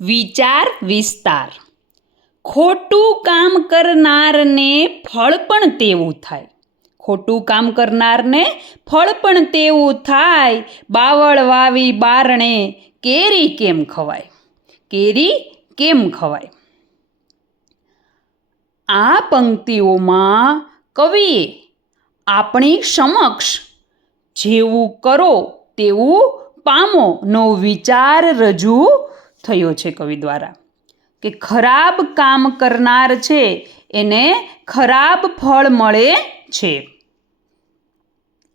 વિચાર, વિસ્તાર. ખોટું કામ કરનારને ફળ પણ તેવું થાય. ખોટું કામ કરનારને ફળ પણ તેવું થાય. બાવળ વાવી બારણે કેરી કેમ ખવાય? કેરી કેમ ખવાય? આ પંક્તિઓમાં કવિએ આપણી સમક્ષ જેવું કરો તેવું પામોનો વિચાર રજૂ થયો છે કવિ દ્વારા. કે ખરાબ કામ કરનાર છે, એને ખરાબ ફળ મળે છે.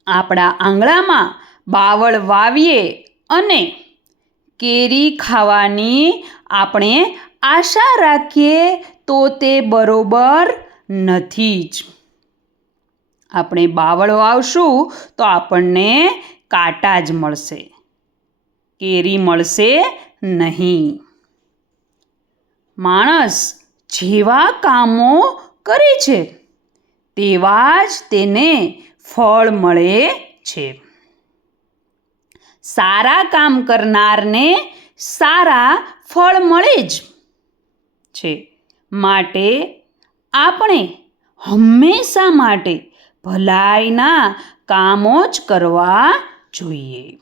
આપણા આંગણામાં બાવળ વાવીએ અને કેરી ખાવાની આપણે આશા રાખીએ તો તે બરોબર નથી જ. આપણે બાવળ વાવશું તો આપણને કાંટા જ મળશે. કેરી મળશે નહીં. માણસ જેવા કામો કરે છે, તેવા જ તેને ફળ મળે છે. સારા કામ કરનારને સારા ફળ મળે જ છે. માટે આપણે હંમેશા માટે ભલાઈના કામો જ કરવા જોઈએ.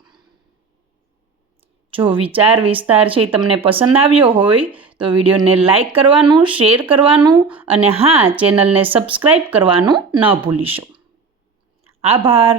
જો વિચાર વિસ્તાર છે એ તમને પસંદ આવ્યો હોય, તો વિડીયોને લાઈક કરવાનું, શેર કરવાનું અને હા, ચેનલને સબસ્ક્રાઈબ કરવાનું ન ભૂલીશો. આભાર.